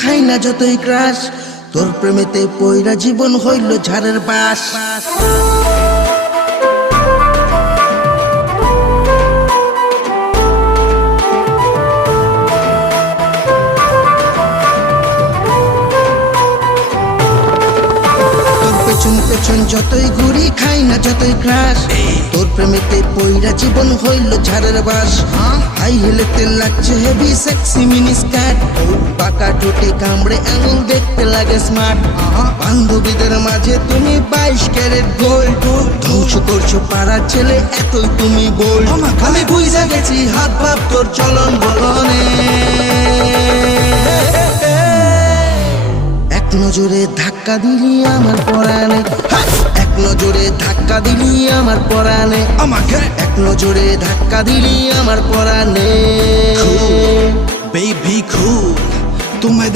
খাই না যতই ক্রাশ, তোর প্রেমেতে পইরা জীবন হইল ঝাড়ের বাস। পেছন পেছন যতই ঘুরি খাই না যতই ক্রাশ, তোর প্রেমেতে পইরা জীবন হইল ঝাড়ের বাস। হাই হেলেতে লাগছে হেভি সেক্সি মিনি স্কার্ট, পাকা ঠোঁটে কামড়ে আঙুল দেখতে লাগে স্মার্ট। বান্ধবীদের মাঝে তুমি 22 ক্যারেট গোল্ড, ধ্বংস করছো পাড়ার ছেলে এতই তুমি বোল্ড। আমি বুঝা গেছি হাত ভাব তোর চলন বলনে, এক নজরে ধাক্কা দিলি আমার পরাণে, এক নজরে ধাক্কা দিলি আমার পরাণে, আমাকে এক নজরে ধাক্কা দিলি আমার পরাণে। Baby cool, tú me